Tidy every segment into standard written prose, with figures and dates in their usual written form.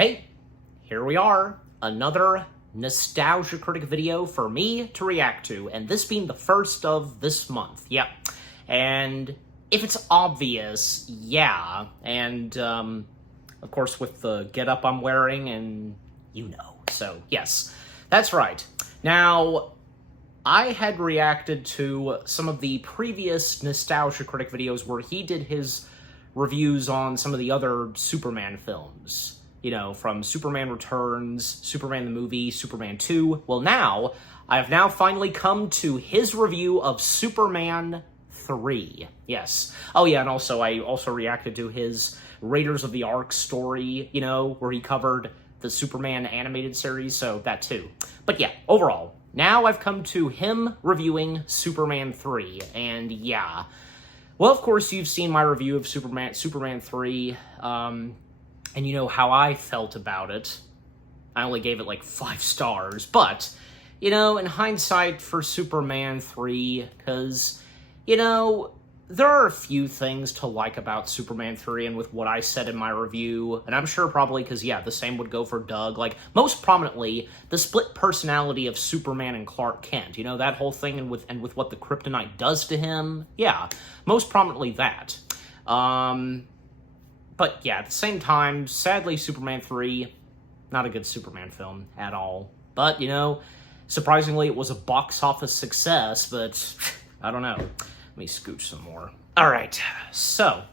Hey, here we are, another Nostalgia Critic video for me to react to, and this being the first of this month, yep. And if it's obvious, yeah, and, of course with the getup I'm wearing, and you know, so yes, that's right. Now, I had reacted to some of the previous Nostalgia Critic videos where he did his reviews on some of the other Superman films. You know, from Superman Returns, Superman the Movie, Superman 2. Well, now, I've now finally come to his review of Superman 3. Yes. Oh, yeah, and also, I also reacted to his Raiders of the Ark story, you know, where he covered the Superman animated series, so that too. But yeah, overall, now I've come to him reviewing Superman 3, and yeah. Well, of course, you've seen my review of Superman 3, and you know how I felt about it. I only gave it like 5 stars, but, you know, in hindsight for Superman 3, because, you know, there are a few things to like about Superman 3 and with what I said in my review, and I'm sure probably because, yeah, the same would go for Doug. Like, most prominently, the split personality of Superman and Clark Kent. You know, that whole thing and with what the kryptonite does to him. Yeah, most prominently that. But yeah, at the same time, sadly, Superman 3, not a good Superman film at all. But, you know, surprisingly, it was a box office success, but I don't know. Let me scooch some more. Alright, so,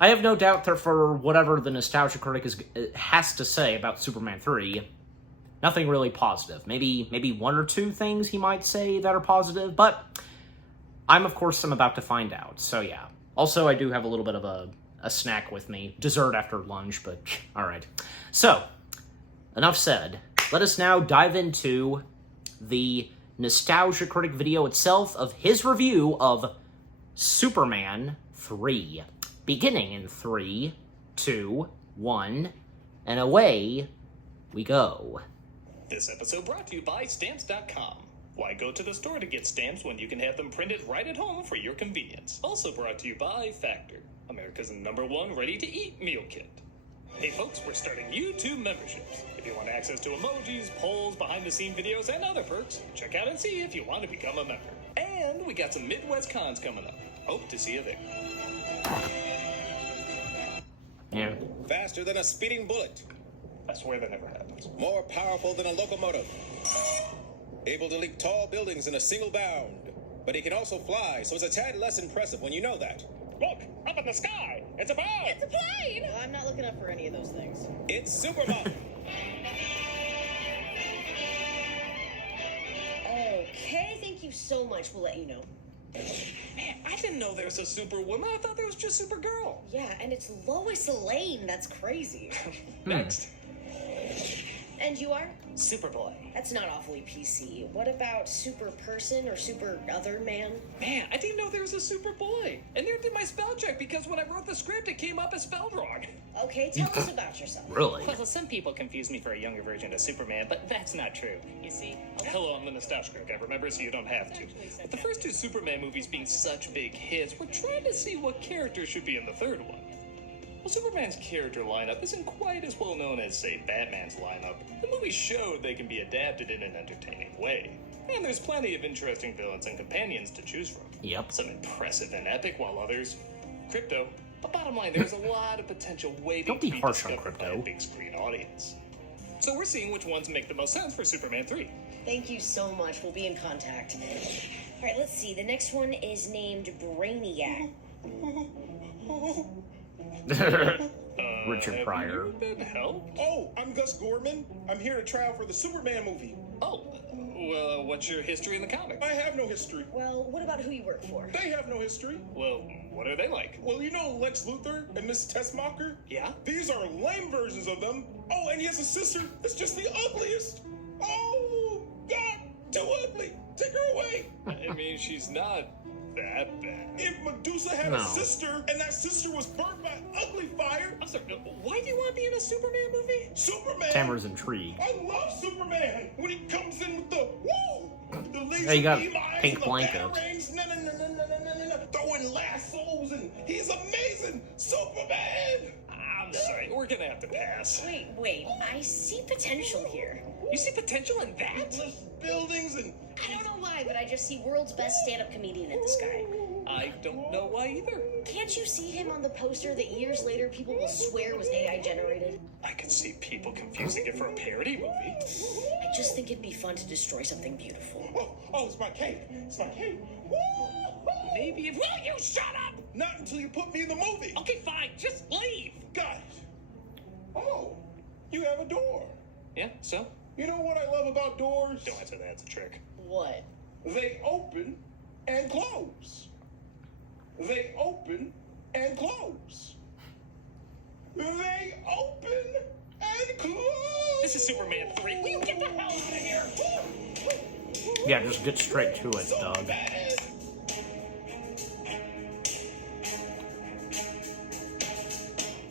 I have no doubt that for whatever the Nostalgia Critic has to say about Superman 3, nothing really positive. Maybe one or two things he might say that are positive, but I'm about to find out, so yeah. Also, I do have a little bit of a snack with me. Dessert after lunch, but alright. So, enough said. Let us now dive into the Nostalgia Critic video itself of his review of Superman 3. Beginning in 3, 2, 1, and away we go. This episode brought to you by Stamps.com. Why go to the store to get stamps when you can have them printed right at home for your convenience? Also brought to you by Factor, America's #1 ready-to-eat meal kit. Hey folks, we're starting YouTube memberships. If you want access to emojis, polls, behind-the-scene videos, and other perks, check out and see if you want to become a member. And we got some Midwest cons coming up. Hope to see you there. Yeah. Faster than a speeding bullet. I swear that never happens. More powerful than a locomotive. Able to leap tall buildings in a single bound. But he can also fly, so it's a tad less impressive when you know that. Look, up in the sky! It's a bird! It's a plane! Well, I'm not looking up for any of those things. It's Superman! Okay, thank you so much. We'll let you know. Man, I didn't know there was a Superwoman. I thought there was just Supergirl. Yeah, and it's Lois Lane. That's crazy. Next. And you are? Superboy. That's not awfully PC. What about Super Person or Super Other Man? Man, I didn't know there was a Superboy. And neither did my spell check because when I wrote the script, it came up as spelled wrong. Okay, tell us about yourself. Really? Well, some people confuse me for a younger version of Superman, but that's not true. You see, hello, I'm the Nostalgia Critic. Remember, so you don't have to. With the first 2 Superman movies being such big hits, we're trying to see what characters should be in the third one. Well, Superman's character lineup isn't quite as well known as, say, Batman's lineup. The movie showed they can be adapted in an entertaining way. And there's plenty of interesting villains and companions to choose from. Yep. Some impressive and epic, while others, crypto. But bottom line, there's a lot of potential waiting Don't be to be harsh on discovered by Crypto. a big screen audience. So we're seeing which ones make the most sense for Superman 3. Thank you so much. We'll be in contact. All right, let's see. The next one is named Brainiac. Richard Pryor. Have you been helped? Oh, I'm Gus Gorman. I'm here to try out for the Superman movie. Oh, well, what's your history in the comic? I have no history. Well, what about who you work for? They have no history. Well, what are they like? Well, you know Lex Luthor and Miss Tessmacher? Yeah? These are lame versions of them. Oh, and he has a sister that's just the ugliest. Oh, God, too ugly. Take her away. I mean, she's not that bad. If Medusa had No. a sister and that sister was burnt by ugly fire, I'm sorry, why do you want to be in a Superman movie? Superman. Tamara's intrigued. I love Superman when he comes in with the woo, the laser Yeah, you got beam eyes pink and the blanket. batarangs, throwing lassos, and he's amazing. Superman. I'm sorry, we're gonna have to pass. Wait, I see potential here. You see potential in that? Buildings and... I don't know why, but I just see world's best stand-up comedian in this guy. I don't know why either. Can't you see him on the poster that years later people will swear was AI generated? I could see people confusing it for a parody movie. I just think it'd be fun to destroy something beautiful. Oh, it's my cape. It's my cape. Maybe if... Will you shut up? Not until you put me in the movie. Okay, fine, just leave. Got it. Oh, you have a door. Yeah, so? You know what I love about doors? Don't answer that, it's a trick. What? They open and close. They open and close. They open and close. This is Superman 3. Will you get the hell out of here? Yeah, just get straight to it, Doug.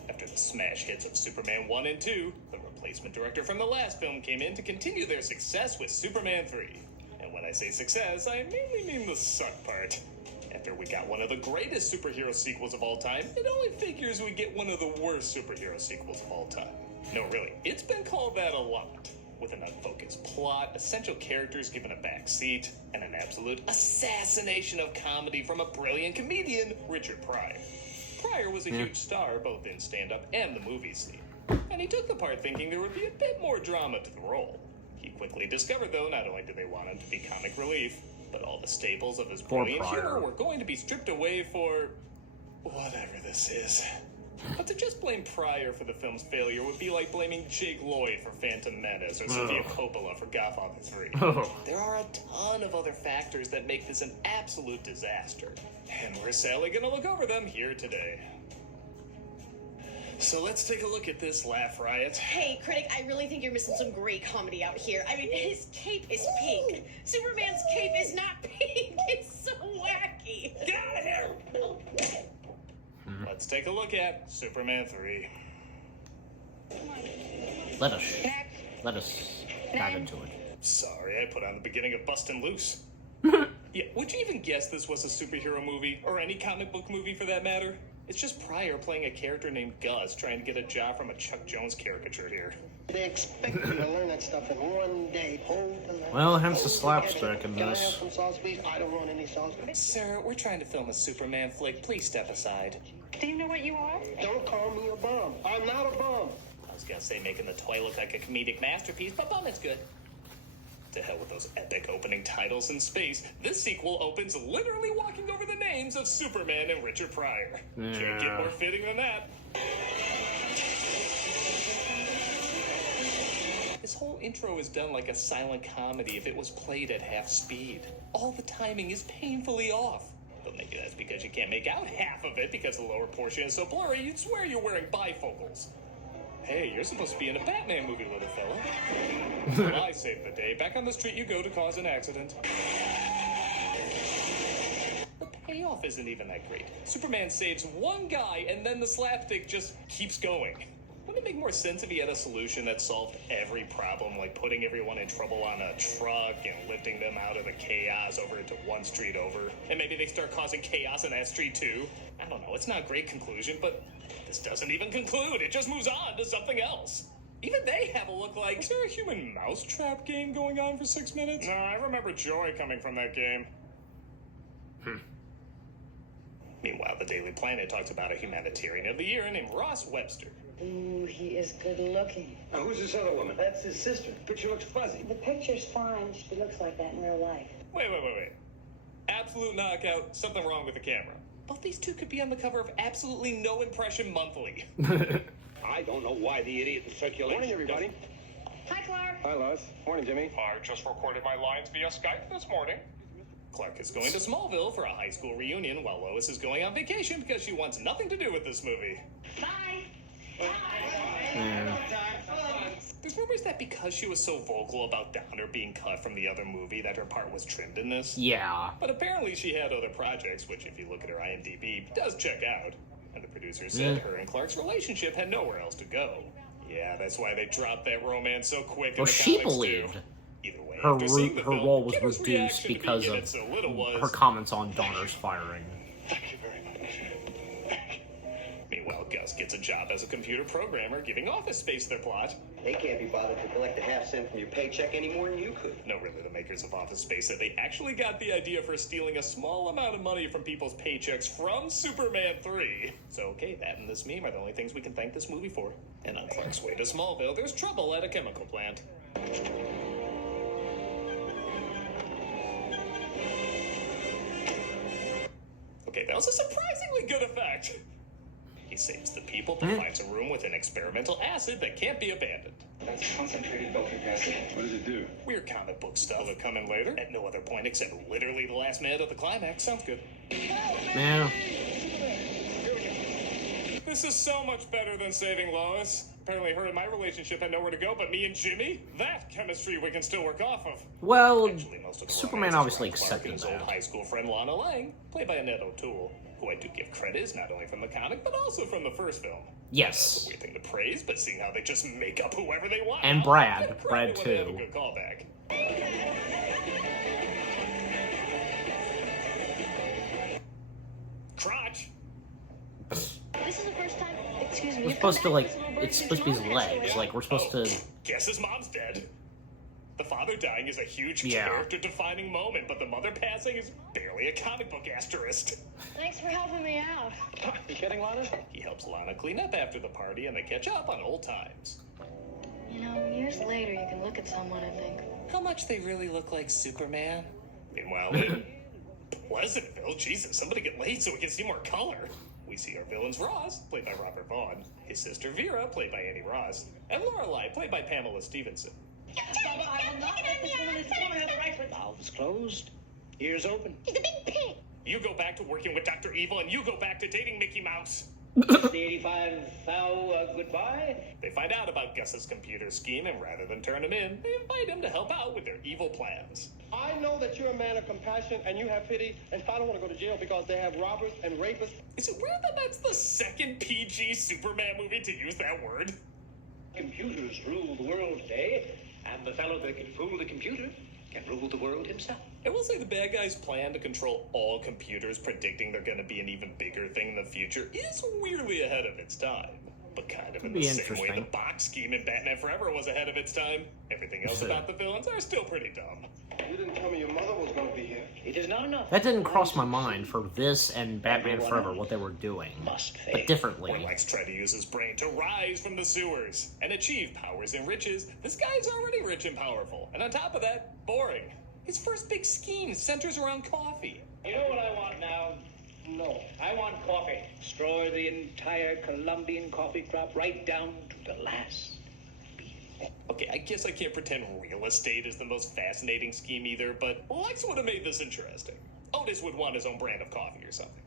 After the smash hits of Superman 1 and 2, the replacement director from the last film came in to continue their success with Superman 3. And when I say success, I mainly mean the suck part. After we got one of the greatest superhero sequels of all time, it only figures we get one of the worst superhero sequels of all time. No, really, it's been called that a lot. With an unfocused plot, essential characters given a back seat, and an absolute assassination of comedy from a brilliant comedian, Richard Pryor. Pryor was a huge star both in stand-up and the movie scene, and he took the part thinking there would be a bit more drama to the role. He quickly discovered, though, not only did they want him to be comic relief, but all the staples of his brilliant humor were going to be stripped away for whatever this is. But to just blame Pryor for the film's failure would be like blaming Jake Lloyd for Phantom Menace or Sofia Coppola for Godfather 3. There are a ton of other factors that make this an absolute disaster, and we're sadly gonna look over them here today. So let's take a look at this laugh riot. Hey, Critic, I really think you're missing some great comedy out here. I mean, his cape is pink. Superman's cape is not pink. It's so wacky. Get out of here! Let's take a look at Superman 3. Let us dive into it. Sorry, I put on the beginning of Bustin' Loose. Yeah, would you even guess this was a superhero movie? Or any comic book movie for that matter? It's just Pryor playing a character named Gus trying to get a job from a Chuck Jones caricature here. They expect you to learn that stuff in one day. Well, hence the slapstick in Can I have this. some sauce, please? I don't want any sauce. Sir, we're trying to film a Superman flick. Please step aside. Do you know what you are? Don't call me a bum. I'm not a bum. I was gonna say making the toy look like a comedic masterpiece, but bum is good. To hell with those epic opening titles in space. This sequel opens literally walking over the names of Superman and Richard Pryor. Can't get more fitting than that. This whole intro is done like a silent comedy if it was played at half speed. All the timing is painfully off. But maybe that's because you can't make out half of it because the lower portion is so blurry you'd swear you're wearing bifocals. Hey, you're supposed to be in a Batman movie, little fella. Well, I saved the day. Back on the street you go to cause an accident. The payoff isn't even that great. Superman saves one guy and then the slapstick just keeps going. Wouldn't it make more sense if he had a solution that solved every problem, like putting everyone in trouble on a truck and lifting them out of the chaos over into one street over? And maybe they start causing chaos in that street too? I don't know, it's not a great conclusion, but this doesn't even conclude. It just moves on to something else. Even they have a look like... Is there a human mousetrap game going on for 6 minutes? No, I remember joy coming from that game. Meanwhile, the Daily Planet talks about a humanitarian of the year named Ross Webster. Ooh, he is good looking. Now, who's this other woman? That's his sister. Picture looks fuzzy. The picture's fine. She looks like that in real life. Wait. Absolute knockout, something wrong with the camera. Both these two could be on the cover of absolutely no impression monthly. I don't know why the idiot in circulation... Morning, everybody. Hi, Clark. Hi, Lois. Morning, Jimmy. I just recorded my lines via Skype this morning. Clark is going to Smallville for a high school reunion while Lois is going on vacation because she wants nothing to do with this movie. Bye. There's rumors that because she was so vocal about Downer being cut from the other movie that her part was trimmed in this. Yeah. But apparently she had other projects, which if you look at her IMDb, does check out. And the producer said her and Clark's relationship had nowhere else to go. Yeah, that's why they dropped that romance so quick in Well, the she comics believed too. Either way, her after seeing the film, role was Kidder's reduced reaction to being because given of so little was, her comments on Donner's firing. Thank you very much. Meanwhile, Well, Gus gets a job as a computer programmer, giving Office Space their plot. They can't be bothered to collect a half cent from your paycheck any more than you could. No, really, the makers of Office Space said they actually got the idea for stealing a small amount of money from people's paychecks from Superman 3. So, okay, that and this meme are the only things we can thank this movie for. And on Clark's way to Smallville, there's trouble at a chemical plant. Okay, that was a surprisingly good effect. He saves the people, but finds a room with an experimental acid that can't be abandoned. That's concentrated Beltric acid. What does it do? Weird comic book stuff will come in later, at no other point except literally the last minute of the climax. Sounds good. Yeah. This is so much better than saving Lois. Apparently her and my relationship had nowhere to go but me and Jimmy. That chemistry we can still work off of. Well, Actually, most of the Superman romance obviously is around Clark accepted and his old that. high school friend Lana Lang, played by Annette O'Toole, who I do give credit is not only from the comic but also from the first film. Yes. That's a weird thing to praise, but seeing how they just make up whoever they want. And I'll Brad. give Brad, credit when they have too. a good callback. Crotch. This is the first time. Excuse me. We're you've supposed to, come back like, with this little it's bird supposed to be his and your mom passed legs. away. Like, we're supposed to... Guess his mom's dead. The father dying is a huge Yeah. character-defining moment, but the mother passing is barely a comic book asterisk. Thanks for helping me out. You kidding, Lana? He helps Lana clean up after the party, and they catch up on old times. You know, years later, you can look at someone and think, How much they really look like Superman? Meanwhile, in Pleasantville, Jesus, somebody get laid so we can see more color. We see our villains Ross, played by Robert Vaughn, his sister Vera, played by Annie Ross, and Lorelai, played by Pamela Stevenson. Baba, I will not let this woman have the right with Valves closed. Ears open. He's a big pig. You go back to working with Dr. Evil, and you go back to dating Mickey Mouse. The 85 thou goodbye. They find out about Gus's computer scheme, and rather than turn him in, they invite him to help out with their evil plans. I know that you're a man of compassion and you have pity, and I don't want to go to jail because they have robbers and rapists. Is it weird that that's the second PG Superman movie to use that word? Computers rule the world today, and the fellow that can fool the computer can rule the world himself. I will say the bad guys' plan to control all computers, predicting they're going to be an even bigger thing in the future, is weirdly ahead of its time. But kind of in Could the be same way the interesting. box scheme in Batman Forever was ahead of its time. Everything else about the villains are still pretty dumb. You didn't tell me your mother was going to be here. It is not enough. That didn't cross my mind for this and Batman Forever, what they were doing. Must fail. But differently. When Lex tried to use his brain to rise from the sewers and achieve powers and riches, this guy's already rich and powerful. And on top of that, boring. His first big scheme centers around coffee. You know what I want now? No. I want coffee. Destroy the entire Colombian coffee crop right down to the last. Okay, I guess I can't pretend real estate is the most fascinating scheme either, but Lex would have made this interesting. Otis would want his own brand of coffee or something.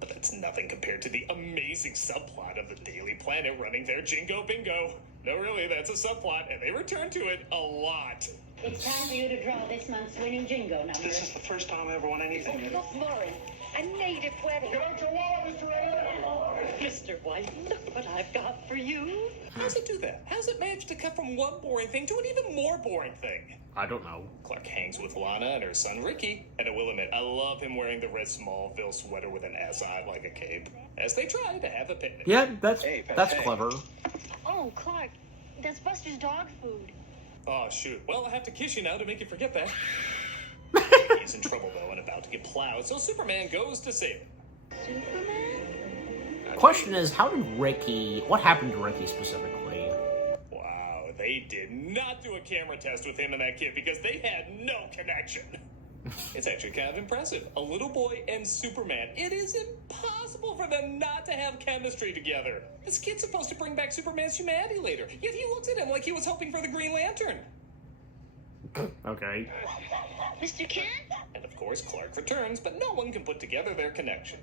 But that's nothing compared to the amazing subplot of the Daily Planet running their Jingo Bingo. No, really, that's a subplot, and they return to it a lot. It's time for you to draw this month's winning jingo number. This is the first time I ever won anything. Look, Lauren, a native wedding. Get out your wallet, Mr. Ed. Mr. White, look what I've got for you. How's it do that? How's it manage to cut from one boring thing to an even more boring thing? I don't know. Clark hangs with Lana and her son Ricky, and I will admit, I love him wearing the red Smallville sweater with an S on it like a cape, as they try to have a picnic. Yeah, that's Hey, Pat, that's hey. clever. Oh, Clark, that's Buster's dog food. Oh, shoot. Well, I have to kiss you now to make you forget that. He's in trouble, though, and about to get plowed, so Superman goes to save him. Superman? Question is, how did Ricky... What happened to Ricky specifically? Wow, they did not do a camera test with him and that kid because they had no connection. It's actually kind of impressive. A little boy and Superman. It is impossible for them not to have chemistry together. This kid's supposed to bring back Superman's humanity later, yet he looks at him like he was hoping for the Green Lantern. Okay. Mr. Kent? And of course, Clark returns, but no one can put together their connection.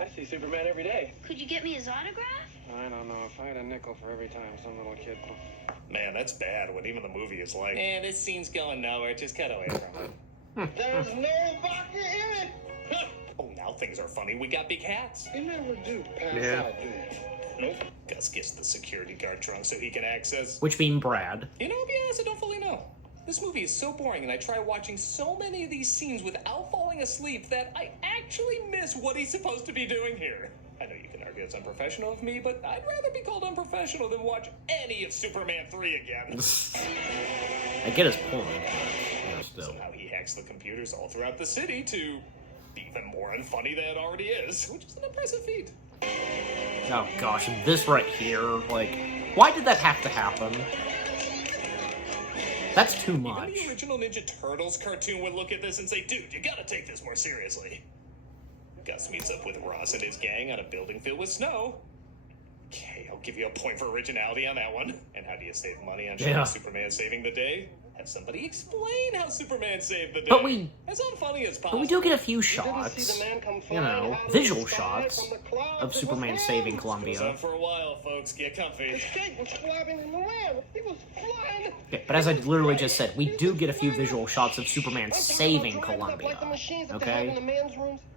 I see Superman every day. Could you get me his autograph? I don't know. If I had a nickel for every time some little kid... Man, that's bad when even the movie is like, this scene's going nowhere, just cut away from it. There's no vodka in it. Oh, now things are funny. We got big hats. You never do pass Yeah. out, do you? Nope. Gus gets the security guard drunk so he can access. Which being Brad. You know, to be honest, I don't fully know. This movie is so boring, and I try watching so many of these scenes without falling asleep that I actually miss what he's supposed to be doing here. I know you can argue Maybe it's unprofessional of me, but I'd rather be called unprofessional than watch any of Superman 3 again. I get his point. Yeah, still. Somehow he hacks the computers all throughout the city to be even more unfunny than it already is, which is an impressive feat. Oh gosh, this right here, like, why did that have to happen? That's too much. Even the original Ninja Turtles cartoon would look at this and say, dude, you gotta take this more seriously. Gus meets up with Ross and his gang on a building filled with snow. Okay, I'll give you a point for originality on that one. And how do you save money on showing Superman saving the day? Have somebody explain how Superman saved the day. As unfunny as possible. But we do get a few shots, you know, visual shots of Superman saving Columbia. Goes on for a while, folks. Get comfy. Yeah, but as I literally just said, we do get a few visual shots of Superman saving Columbia. Okay?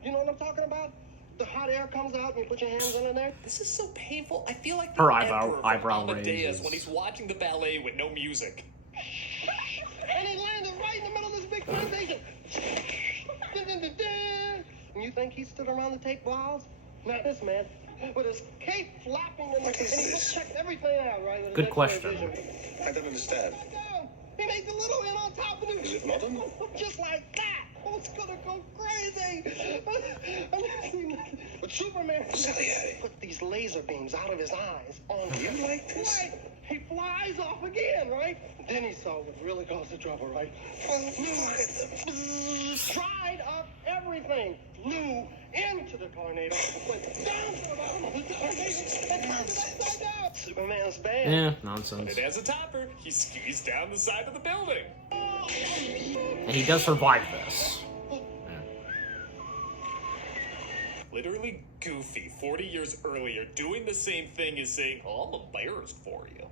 You know what I'm talking about? The hot air comes out and you put your hands under there. This is so painful. I feel like her eyebrow raises when he's watching the ballet with no music. And he landed right in the middle of this big foundation. And you think he stood around to take blows? Not this man. With his cape flapping and he checked everything out, right? Good question. I don't understand. He made the little end on top of him. Is it modern? Just like that. Oh, it's gonna go crazy. But Superman put these laser beams out of his eyes on him. You like this? Right. He flies off again, right? Then he saw what really caused the trouble, right? Dried up everything. Flew into the tornado. Went down to the bottom of the tornado. And turned it upside down. Superman's bad. Yeah, nonsense. But as a topper, he skis down the side of the building. And he does survive this. Literally Goofy, 40 years earlier, doing the same thing as saying, oh, I'm embarrassed for you.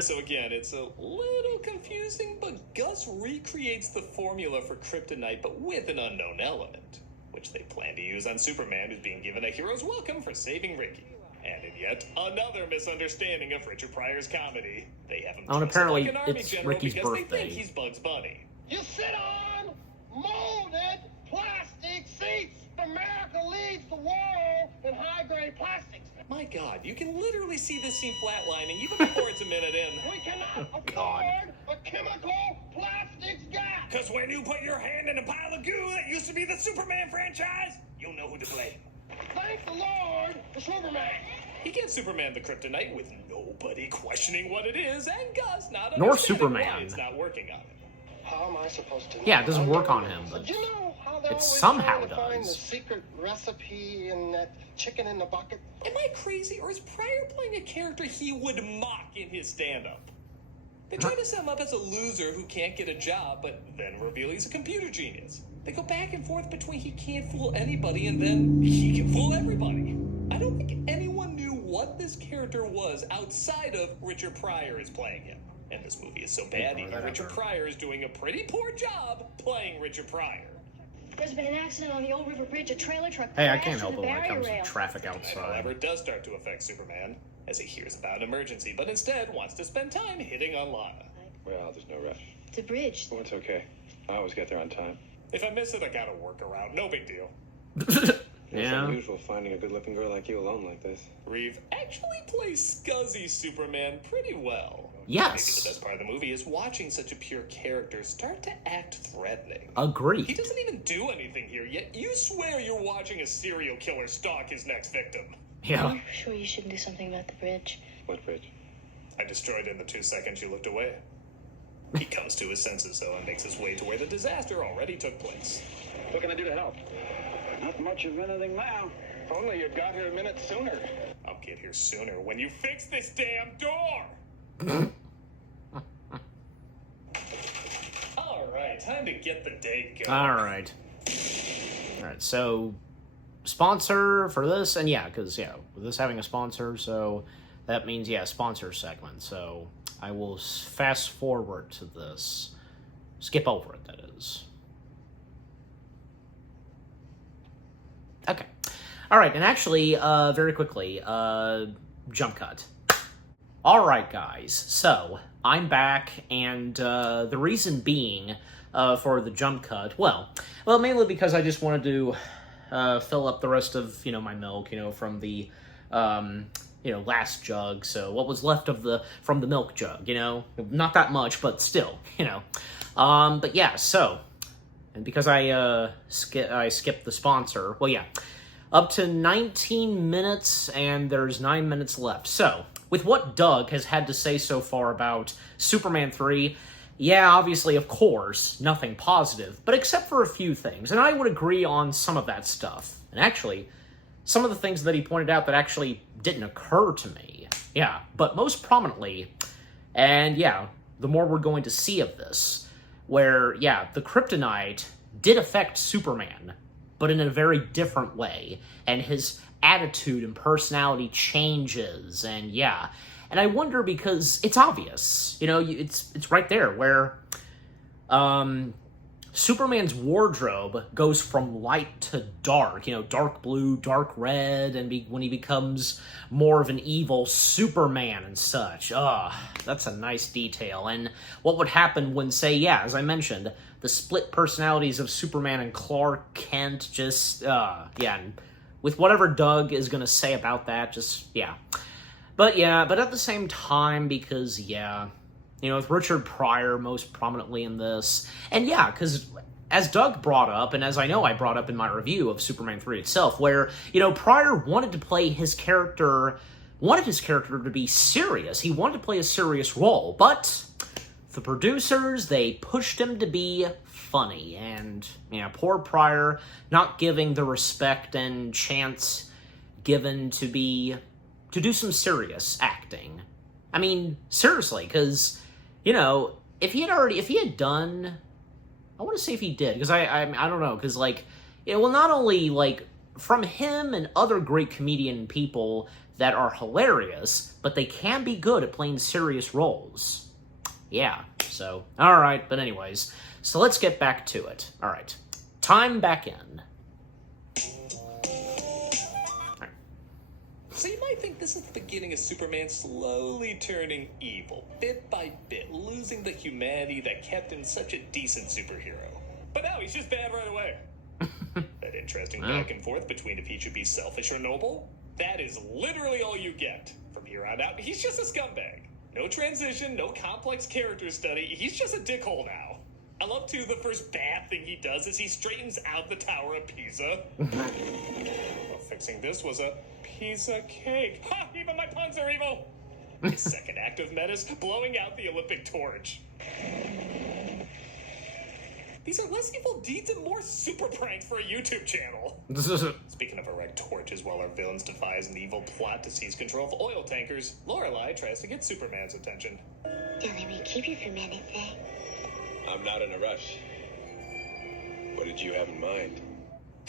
So again, it's a little confusing, but Gus recreates the formula for kryptonite, but with an unknown element, which they plan to use on Superman, who's being given a hero's welcome for saving Ricky. And in yet another misunderstanding of Richard Pryor's comedy, they have him and apparently like an army it's general Ricky's because birthday. they think he's Bugs Bunny. You sit on molded plastic seats. America leads the world in high-grade plastics. My God, you can literally see this scene flatlining even before it's a minute in. We cannot afford a chemical plastics gap. Because when you put your hand in a pile of goo that used to be the Superman franchise, you'll know who to blame. Thank the Lord for Superman. He gives Superman the kryptonite with nobody questioning what it is, and Gus not Nor understanding Superman. why it's not working on him. How am I supposed to know? Yeah, it doesn't work on him, but you know how they're it always somehow trying to find the does. secret recipe in that chicken in the bucket? Am I crazy, or is Pryor playing a character he would mock in his stand-up? They try to set him up as a loser who can't get a job, but then reveal he's a computer genius. They go back and forth between he can't fool anybody and then he can fool everybody. I don't think anyone knew what this character was outside of Richard Pryor is playing him. And this movie is so bad, even Richard Pryor is doing a pretty poor job playing Richard Pryor. There's been an accident on the Old River Bridge. A trailer truck Hey, I crashed can't help into it the when it barrier comes to rail. traffic However, outside. does start to affect Superman, as he hears about an emergency, but instead wants to spend time hitting on Lana. Well, there's no rush. The bridge. Oh, it's okay. I always get there on time. If I miss it, I gotta work around. No big deal. It's Yeah. unusual finding a good-looking girl like you alone like this. Reeve actually plays scuzzy Superman pretty well. Yes. Maybe the best part of the movie is watching such a pure character start to act threatening. He Agreed. doesn't even do anything here, yet you swear you're watching a serial killer stalk his next victim. Yeah. Are you sure you shouldn't do something about the bridge? What bridge? I destroyed it in the 2 seconds you looked away. He comes to his senses, though, and makes his way to where the disaster already took place. What can I do to help? Not much of anything now. If only you got here a minute sooner. I'll get here sooner when you fix this damn door! Alright, time to get the day going. Alright. Alright, so sponsor for this, and yeah, because, yeah, with this having a sponsor, so that means, yeah, sponsor segment. So I will fast forward to this. Skip over it, that is. Okay. Alright, and actually, very quickly, jump cut. Alright, guys, so I'm back, and the reason being for the jump cut, well, mainly because I just wanted to fill up the rest of, my milk, from the, last jug. So what was left from the milk jug, not that much, but still, but yeah, so, and because I skipped the sponsor, well, yeah, up to 19 minutes, and there's 9 minutes left. So, with what Doug has had to say so far about Superman 3, yeah, obviously, of course, nothing positive, but except for a few things, and I would agree on some of that stuff. And actually, some of the things that he pointed out that actually didn't occur to me. Yeah, but most prominently, and yeah, the more we're going to see of this, where, yeah, the kryptonite did affect Superman, but in a very different way, and his attitude and personality changes, and yeah. And I wonder because it's obvious, it's right there, where Superman's wardrobe goes from light to dark, dark blue, dark red, and when he becomes more of an evil Superman and such. That's a nice detail. And what would happen when, say, yeah, as I mentioned, the split personalities of Superman and Clark Kent just, and with whatever Doug is going to say about that, just, yeah. But at the same time, because, yeah, with Richard Pryor most prominently in this, and yeah, because as Doug brought up, and as I know I brought up in my review of Superman 3 itself, where, Pryor wanted his character to be serious. He wanted to play a serious role, but the producers, they pushed him to be funny, and, poor Pryor not giving the respect and chance given to do some serious acting. I mean, seriously, because, if he had done, I want to say if he did, because I don't know, because, not only, from him and other great comedian people that are hilarious, but they can be good at playing serious roles. Yeah, so, alright, but anyways, so let's get back to it. Alright, time back in. So you might think this is the beginning of Superman slowly turning evil, bit by bit, losing the humanity that kept him such a decent superhero. But now he's just bad right away. That interesting back and forth between if he should be selfish or noble, that is literally all you get. From here on out, he's just a scumbag. No transition, no complex character study, he's just a dickhole now. I love, too, the first bad thing he does is he straightens out the Tower of Pisa. Well, fixing this was a piece of cake. Ha! Even my puns are evil! His second act of menace, blowing out the Olympic torch. These are less evil deeds and more super pranks for a YouTube channel. Speaking of erect torches, while our villains devise an evil plot to seize control of oil tankers, Lorelei tries to get Superman's attention. Don't let me keep you for minutes, eh? I'm not in a rush. What did you have in mind?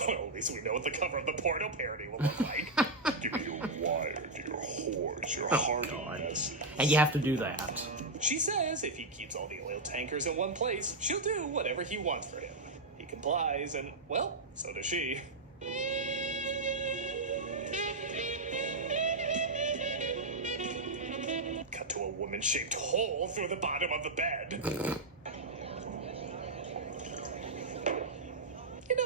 Well, at least we know what the cover of the porno parody will look like. Give me your wired, your whores, your heart mess. And you have to do that. She says if he keeps all the oil tankers in one place, she'll do whatever he wants for him. He complies, and, well, so does she. Cut to a woman-shaped hole through the bottom of the bed.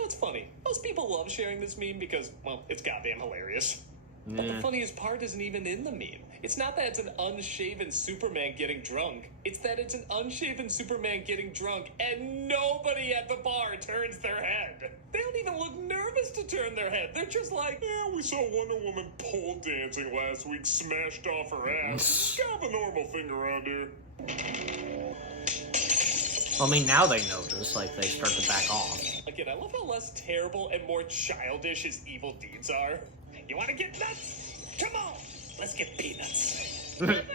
It's funny. Most people love sharing this meme because, well, it's goddamn hilarious. But the funniest part isn't even in the meme. It's not that it's an unshaven Superman getting drunk. It's that it's an unshaven Superman getting drunk and nobody at the bar turns their head. They don't even look nervous to turn their head. They're just like, yeah, we saw Wonder Woman pole dancing last week, smashed off her ass. Kind of a normal thing around here. I mean, now they notice, they start to back off. Again, I love how less terrible and more childish his evil deeds are. You want to get nuts? Come on, let's get peanuts. Superman,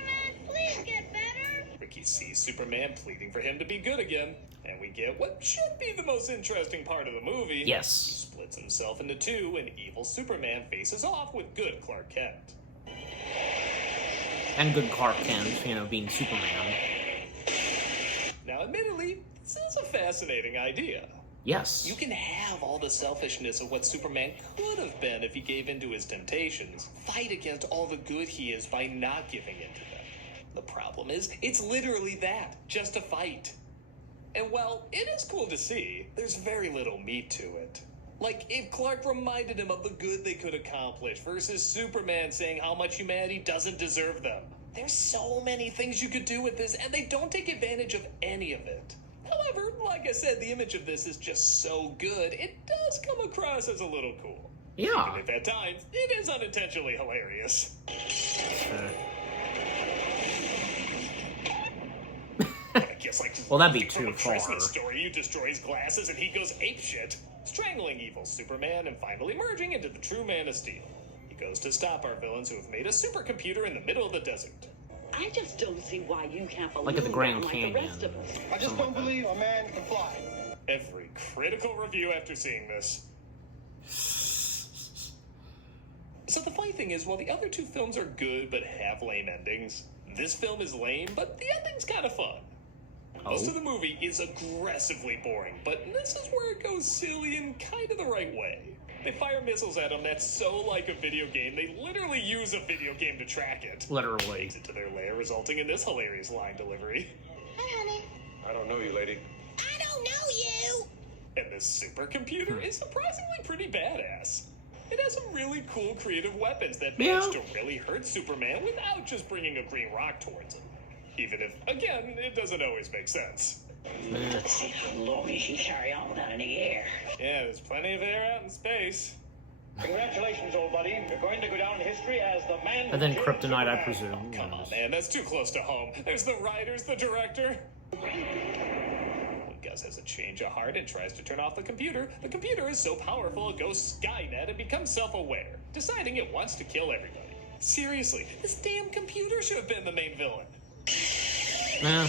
please get better. Ricky sees Superman pleading for him to be good again, and we get what should be the most interesting part of the movie. Yes. He splits himself into two, and evil Superman faces off with good Clark Kent. And good Clark Kent, being Superman. Now, admittedly, this is a fascinating idea. Yes. You can have all the selfishness of what Superman could have been if he gave in to his temptations. Fight against all the good he is by not giving in to them. The problem is, it's literally that, just a fight. And while it is cool to see, there's very little meat to it. Like, if Clark reminded him of the good they could accomplish versus Superman saying how much humanity doesn't deserve them. There's so many things you could do with this, and they don't take advantage of any of it. However, like I said, the image of this is just so good, it does come across as a little cool. Yeah. Even if at times, it is unintentionally hilarious. I guess, like, well, that'd be from too a far. Christmas Story, you destroy his glasses and he goes apeshit, strangling evil Superman and finally merging into the true Man of Steel. He goes to stop our villains who have made a supercomputer in the middle of the desert. I just don't see why you can't balloon Like at the Grand down Canyon. like the rest of us. I just don't believe a man can fly. Every critical review after seeing this. So the funny thing is, while the other two films are good but have lame endings, this film is lame, but the ending's kind of fun. Most of the movie is aggressively boring, but this is where it goes silly in kind of the right way. They fire missiles at them that's so like a video game, they literally use a video game to track it. Literally. Takes it to their lair, resulting in this hilarious line delivery. Hi, honey. I don't know you, lady. I don't know you. And this supercomputer is surprisingly pretty badass. It has some really cool creative weapons that manage to really hurt Superman without just bringing a green rock towards him. Even if, again, it doesn't always make sense. Let's see how long he can carry on without any air. Yeah, there's plenty of air out in space. Congratulations, old buddy. You're going to go down in history as the man. And then who killed Kryptonite, I Superman. presume. Come on, man, that's too close to home. There's the writers, the director. When Gus has a change of heart and tries to turn off the computer is so powerful it goes Skynet and becomes self-aware, deciding it wants to kill everybody. Seriously, this damn computer should have been the main villain. Nah.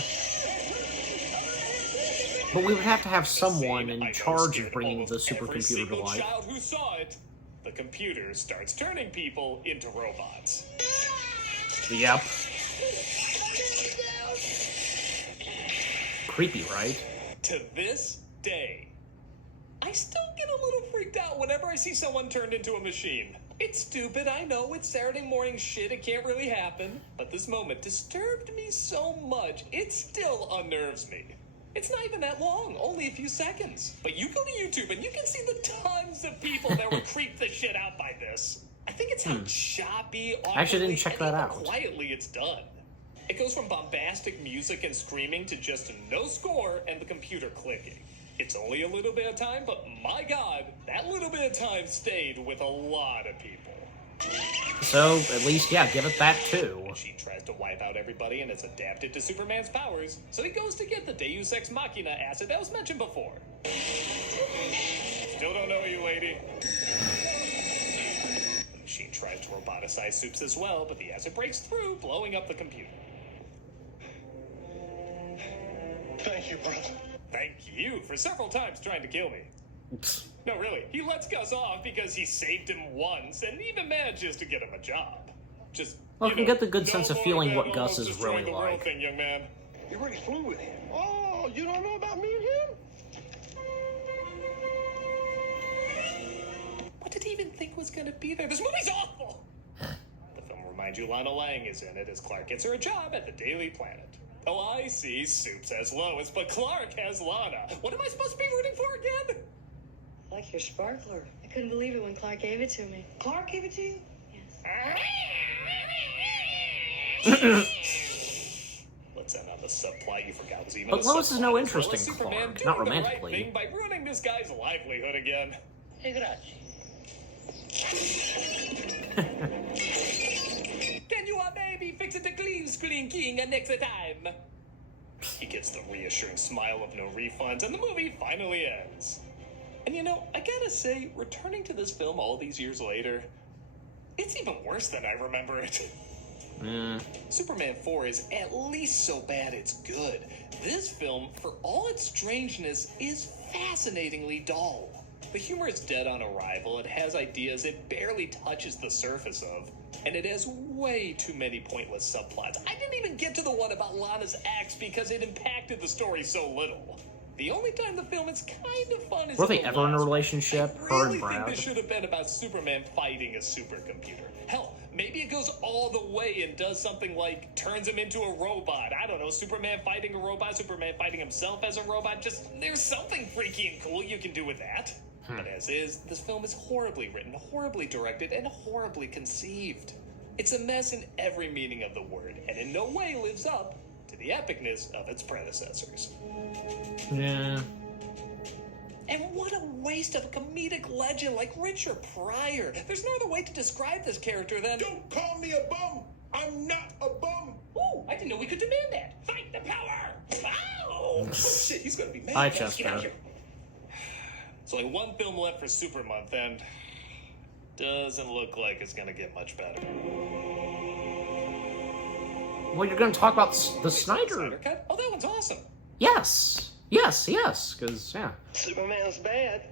But we would have to have someone in charge of bringing the supercomputer to life. Child who saw it, the computer starts turning people into robots. Yep. Creepy, right? To this day, I still get a little freaked out whenever I see someone turned into a machine. It's stupid, I know, it's Saturday morning shit, it can't really happen. But this moment disturbed me so much, it still unnerves me. It's not even that long, only a few seconds. But you go to YouTube and you can see the tons of people that were creeped the shit out by this. I think it's how choppy, I actually didn't check that and out. quietly it's done. It goes from bombastic music and screaming to just no score and the computer clicking. It's only a little bit of time, but my God, that little bit of time stayed with a lot of people. So, at least, yeah, give it that too. She tries to wipe out everybody and it's adapted to Superman's powers, so he goes to get the Deus Ex Machina acid that was mentioned before. Still don't know you, lady. The machine tries to roboticize Supes as well, but the acid breaks through, blowing up the computer. Thank you, brother. Thank you for several times trying to kill me. No, really, he lets Gus off because he saved him once and even manages to get him a job. Just, Well, you you know, get the good no sense of more feeling that what Gus almost is destroying really the world like. thing, young man. You already flew with him. Oh, you don't know about me and him? What did he even think was going to be there? This movie's awful! The film reminds you Lana Lang is in it as Clark gets her a job at the Daily Planet. Oh, I see. Supes has Lois, but Clark has Lana. What am I supposed to be rooting for again? I like your sparkler. I couldn't believe it when Clark gave it to me. Clark gave it to you? Yes. Let's end on the subplot you forgot was even But a Lois is no subplot, interest as in well as Superman Clark, not doing the right romantically. thing by ruining this guy's livelihood again. Hey, grazie. Can you maybe fix it to clean screen king next time? He gets the reassuring smile of no refunds, and the movie finally ends. And you know, I gotta say, returning to this film all these years later, it's even worse than I remember it. Superman 4 is at least so bad it's good. This film, for all its strangeness, is fascinatingly dull. The humor is dead on arrival, it has ideas it barely touches the surface of, and it has way too many pointless subplots. I didn't even get to the one about Lana's ex because it impacted the story so little. The only time the film is kind of fun is Were in they the ever in a last one. relationship, I her really and think Brad? this should have been about Superman fighting a supercomputer. Hell, maybe it goes all the way and does something like turns him into a robot. I don't know, Superman fighting a robot, Superman fighting himself as a robot. Just, there's something freaky and cool you can do with that. But as is, this film is horribly written, horribly directed, and horribly conceived. It's a mess in every meaning of the word, and in no way lives up to the epicness of its predecessors. Yeah. And what a waste of a comedic legend like Richard Pryor. There's no other way to describe this character than... Don't call me a bum! I'm not a bum! Ooh, I didn't know we could demand that. Fight the power! Ow! Shit, he's gonna be mad. Hi, Get out Chester. here. There's only one film left for Super Month, and doesn't look like it's gonna get much better. Well, you're going to talk about the Snyder Snyder. Cut? Oh, that one's awesome. Yes, because, yeah. Superman's bad.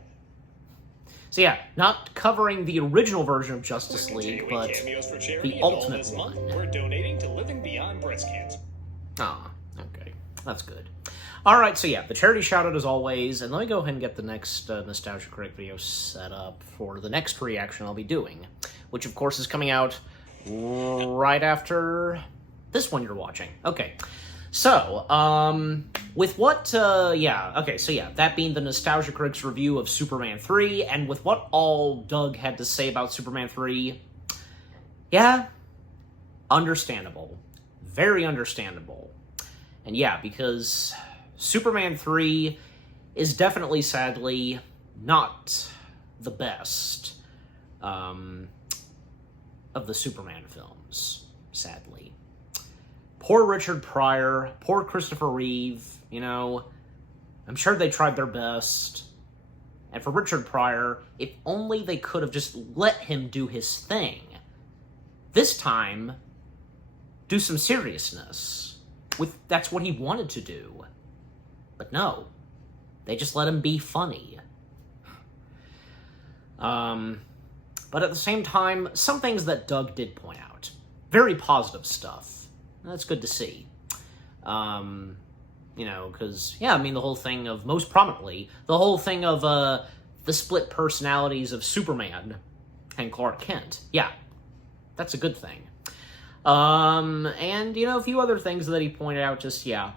So yeah, not covering the original version of Justice League, Continuing but cameos for charity, the and all ultimate this month, one. we're donating to Living Beyond Breast Cancer. Ah, okay. That's good. Alright, so yeah, the charity shout-out as always, and let me go ahead and get the next Nostalgia Critic video set up for the next reaction I'll be doing, which of course is coming out right after this one you're watching. Okay. So, with what, that being the Nostalgia Critics review of Superman 3, and with what all Doug had to say about Superman 3, yeah, understandable. Very understandable. And yeah, because Superman 3 is definitely, sadly, not the best, of the Superman films, sadly. Poor Richard Pryor, poor Christopher Reeve, you know, I'm sure they tried their best. And for Richard Pryor, if only they could have just let him do his thing. This time, do some seriousness. That's what he wanted to do. But no, they just let him be funny. But at the same time, some things that Doug did point out. Very positive stuff. That's good to see. You know, because, yeah, I mean, the whole thing of, most prominently, the whole thing of the split personalities of Superman and Clark Kent. Yeah, that's a good thing. And, you know, a few other things that he pointed out, just, yeah.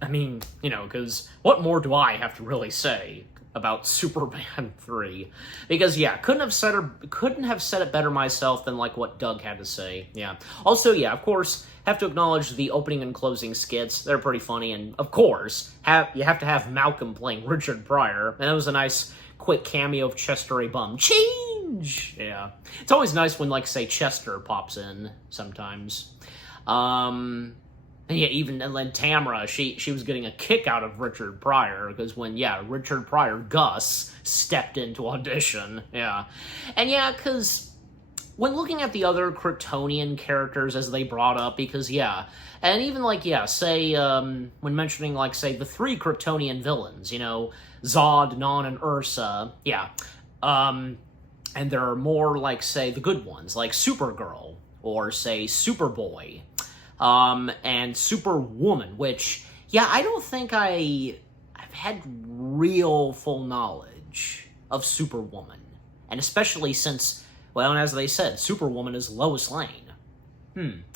I mean, you know, because what more do I have to really say about Superman 3? Because, yeah, couldn't have said it better myself than, like, what Doug had to say. Yeah. Also, yeah, of course, have to acknowledge the opening and closing skits. They're pretty funny, and, of course, you have to have Malcolm playing Richard Pryor, and it was a nice, quick cameo of Chester A. Bum. Change! Yeah. It's always nice when, like, say, Chester pops in, sometimes. And yeah, and then Tamara, she was getting a kick out of Richard Pryor, because when, yeah, Richard Pryor, Gus, stepped in to audition, yeah. And yeah, because when looking at the other Kryptonian characters as they brought up, because, yeah, and even, like, yeah, say, when mentioning, like, say, the 3 Kryptonian villains, you know, Zod, Non, and Ursa, yeah, and there are more, like, say, the good ones, like Supergirl, or, say, Superboy, and Superwoman, which, yeah, I don't think I've had real full knowledge of Superwoman, and especially since, well, as they said, Superwoman is Lois Lane.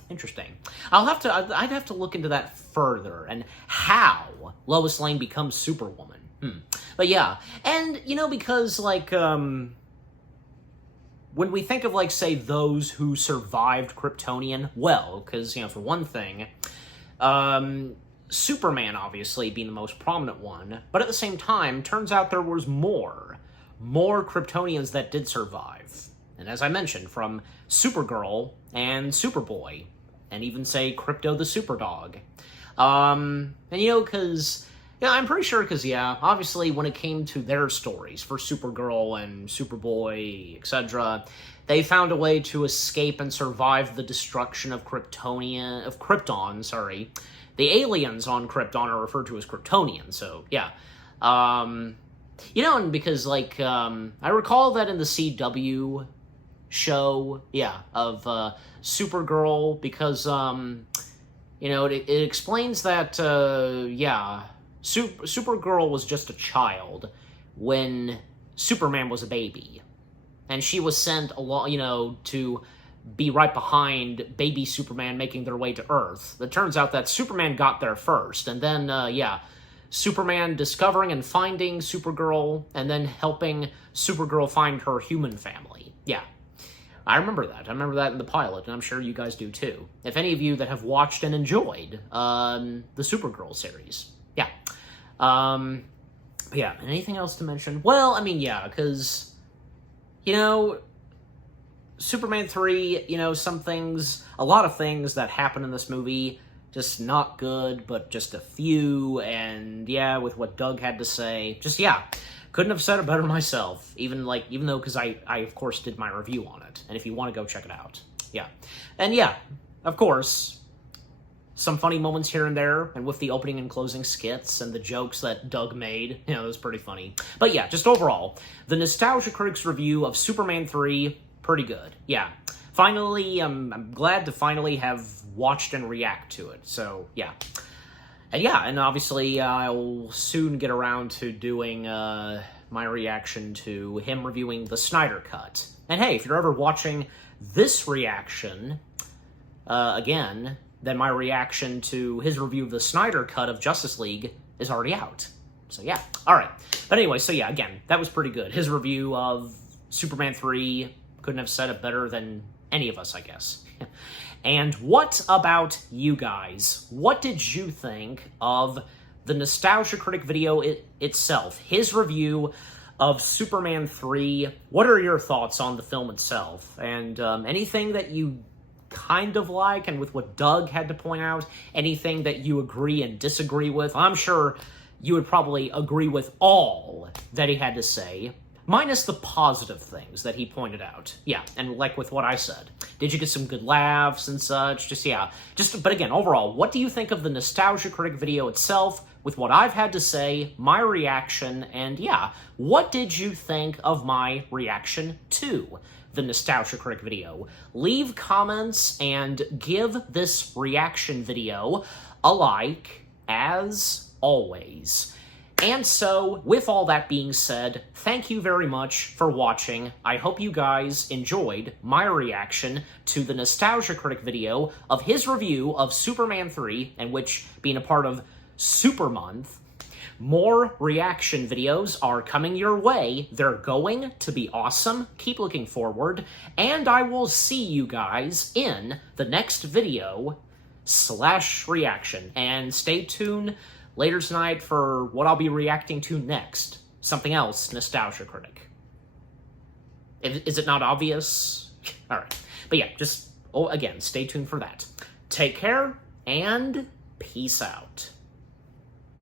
Interesting. I'd have to look into that further, and how Lois Lane becomes Superwoman. But yeah, and, you know, because, like, when we think of, like, say, those who survived Kryptonian, well, because, you know, for one thing, Superman, obviously, being the most prominent one, but at the same time, turns out there was more Kryptonians that did survive. And as I mentioned, from Supergirl and Superboy, and even, say, Crypto the Superdog. And, you know, because, yeah, I'm pretty sure, because, yeah, obviously, when it came to their stories for Supergirl and Superboy, etc., they found a way to escape and survive the destruction of Krypton, sorry. The aliens on Krypton are referred to as Kryptonians, so, yeah. You know, and because, like, I recall that in the CW show, yeah, of Supergirl, because, you know, it explains that, yeah, Supergirl was just a child when Superman was a baby. And she was sent along, you know, to be right behind baby Superman making their way to Earth. It turns out that Superman got there first, and then, yeah, Superman discovering and finding Supergirl, and then helping Supergirl find her human family. Yeah. I remember that. I remember that in the pilot, and I'm sure you guys do too. If any of you that have watched and enjoyed the Supergirl series. Yeah. Yeah, anything else to mention? Well, I mean, yeah, because, you know, Superman 3, you know, a lot of things that happen in this movie, just not good, but just a few, and yeah, with what Doug had to say, just, yeah, couldn't have said it better myself, even though, because I, of course, did my review on it, and if you want to go check it out, yeah. And yeah, of course, some funny moments here and there, and with the opening and closing skits, and the jokes that Doug made, you know, it was pretty funny. But yeah, just overall, the Nostalgia Critics review of Superman 3, pretty good, yeah. Finally, I'm glad to finally have watched and react to it, so yeah. And yeah, and obviously I'll soon get around to doing my reaction to him reviewing the Snyder Cut. And hey, if you're ever watching this reaction, again, then my reaction to his review of the Snyder Cut of Justice League is already out. So yeah, alright. But anyway, so yeah, again, that was pretty good. His review of Superman 3, couldn't have said it better than any of us, I guess. And what about you guys? What did you think of the Nostalgia Critic video itself? His review of Superman 3. What are your thoughts on the film itself? And anything that you kind of like, and with what Doug had to point out, anything that you agree and disagree with? I'm sure you would probably agree with all that he had to say, minus the positive things that he pointed out. Yeah, and like with what I said. Did you get some good laughs and such? But again, overall, what do you think of the Nostalgia Critic video itself, with what I've had to say, my reaction, and yeah, what did you think of my reaction to the Nostalgia Critic video? Leave comments and give this reaction video a like, as always. And so, with all that being said, thank you very much for watching. I hope you guys enjoyed my reaction to the Nostalgia Critic video of his review of Superman 3, and which, being a part of Super Month, more reaction videos are coming your way. They're going to be awesome. Keep looking forward, and I will see you guys in the next video / reaction. And stay tuned later tonight for what I'll be reacting to next. Something else, Nostalgia Critic. Is it not obvious? Alright. But yeah, again, stay tuned for that. Take care, and peace out.